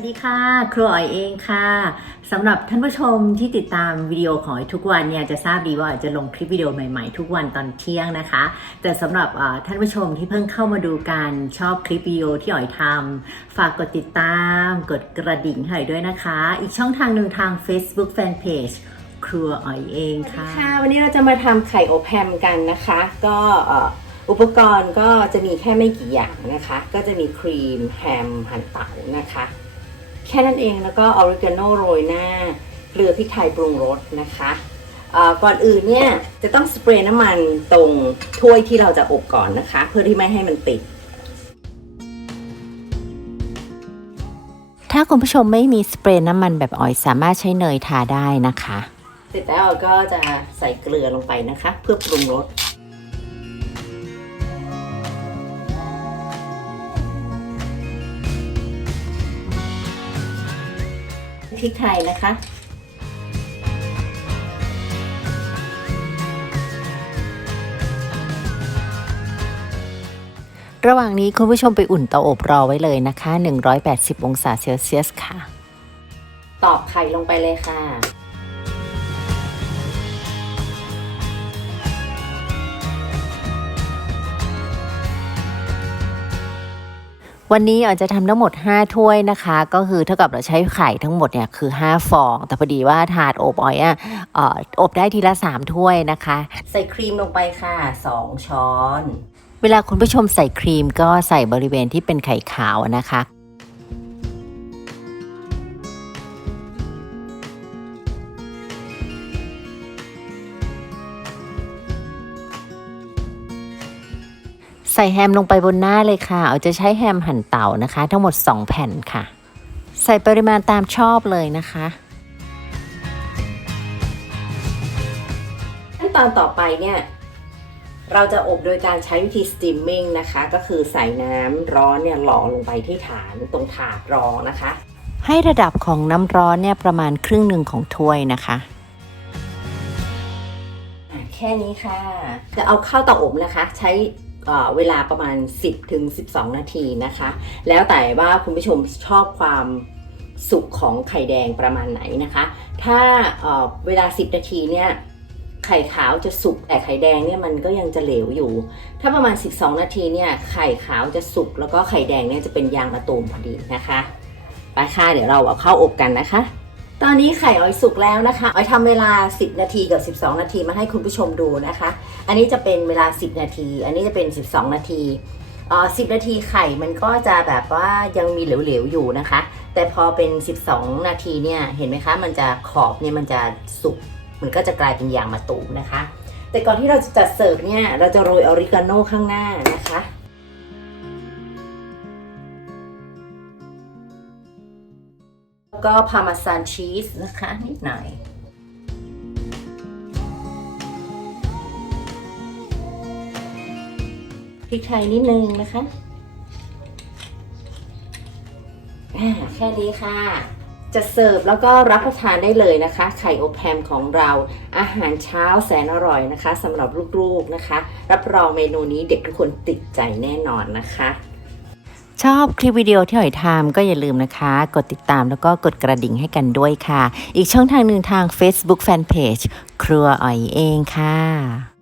วัสดีค่ะ ครูอ๋อยเองค่ะสำหรับท่านผู้ชมที่ติดตามวิดีโอของอ๋อยทุกวันเนี่ยจะทราบดีว่าอ๋อยจะลงคลิปวิดีโอใหม่ๆ ทุกวันตอนเที่ยงนะคะ แต่สำหรับท่านผู้ชมที่เพิ่งเข้ามาดูการชอบคลิปวิดีโอที่อ๋อยทำฝากกดติดตาม กดกระดิ่งให้ด้วยนะคะ อีกช่องทางหนึ่งทาง Facebook Fanpage ครัวอ๋อยเองค่ะค่ะ วันนี้เราจะมาทำไข่อบแฮมกันนะคะ ก็อุปกรณ์ก็จะมีแค่ไม่กี่อย่างนะคะ ก็จะมีครีมแฮมหั่นเต๋านะคะ แค่นั้นเองแล้วก็ออริกาโนโรยหน้าเกลือพริกไทยปรุงรสนะคะเอ่อก่อนอื่นเนี่ยจะต้องสเปรย์น้ำมันตรงถ้วยที่เราจะอบก่อนนะคะ เพื่อที่ไม่ให้มันติด ถ้าคุณผู้ชมไม่มีสเปรย์น้ำมันแบบออยสามารถใช้เนยทาได้นะคะ เสร็จแล้วเราก็จะใส่เกลือลงไปนะคะ เพื่อปรุงรส พริกไทยนะคะ ระหว่างนี้คุณผู้ชมไปอุ่นเตาอบรอไว้เลยนะคะ 180 องศาเซลเซียสค่ะ ตอกไข่ลงไปเลยค่ะ วันนี้ออยจะทำทั้งหมด 5 ถ้วยนะคะ ก็คือเท่ากับเราใช้ไข่ทั้งหมดเนี่ยคือ 5 ฟอง แต่พอดีว่าถาดอบออยอะเอ่ออบได้ทีละ 3 ถ้วยนะคะ ใส่ครีมลงไปค่ะ 2 ช้อน เวลาคุณผู้ชมใส่ครีมก็ใส่บริเวณที่เป็นไข่ขาวนะคะ ส่แฮมลงไปบนหน้าเลยค่ะ เอาจะใช้แฮมหั่นเต่านะคะ ทั้งหมด 2 แผ่นค่ะ ใส่ปริมาณตามชอบเลยนะคะขั้นตอนต่อไปเนี่ย เราจะอบโดยการใช้วิธีสตีมมิ่งนะคะ ก็คือใส่น้ำร้อนเนี่ยหล่อลงไปที่ฐานตรงถาดรองนะคะ ให้ระดับของน้ำร้อนเนี่ยประมาณครึ่งหนึ่งของถ้วยนะคะอะแค่นี้ค่ะ จะเอาเข้าเตาอบนะคะ ใช้ เวลาประมาณ 10ถึง12 นาทีนะคะ แล้วแต่ว่าคุณผู้ชมชอบความสุกของไข่แดงประมาณไหนนะคะ ถ้าเเวลา 10 นาทีเนี่ยไข่ขาวจะสุกแต่ไข่แดงเนี่ยมันก็ยังจะเหลวอยู่ ถ้าประมาณ 12 นาทีเนี่ยไข่ขาวจะสุกแล้วก็ไข่แดงเนี่ยจะเป็นยางมะตูมพอดีนะคะ ไปค่ะเดี๋ยวเราเอาเข้าอบกันนะคะ ตอนนี้ไข่ออยสุกแล้วนะคะออยทำเวลา 10 นาทีกับ 12 นาทีมาให้คุณผู้ชมดูนะคะ อันนี้จะเป็นเวลา 10 นาที อันนี้จะเป็น 12 นาทีอ่อ10 นาทีไข่มันก็จะแบบว่ายังมีเหลวๆอยู่นะคะ แต่พอเป็น 12 นาทีเนี่ยเห็นไหมคะ มันจะขอบเนี่ยมันจะสุกมันก็จะกลายเป็นยางมะตูมนะคะ แต่ก่อนที่เราจะจัดเสิร์ฟเนี่ยเราจะโรยออริกาโน่ข้างหน้านะคะ ก็พาร์มาซานชีสนะคะ นิดหน่อย พริกไทยนิดนึงนะคะแค่นี้ค่ะ จะเสิร์ฟแล้วก็รับประทานได้เลยนะคะ ไข่อบแฮมของเราอาหารเช้าแสนอร่อยนะคะสำหรับลูกๆนะคะ รับรองเมนูนี้เด็กทุกคนติดใจแน่นอนนะคะ ชอบคลิปวิดีโอที่หอยทำก็อย่าลืมนะคะ กดติดตามแล้วก็กดกระดิ่งให้กันด้วยค่ะ อีกช่องทางหนึ่งทาง Facebook Fanpage ครัวอ๋อยเองค่ะ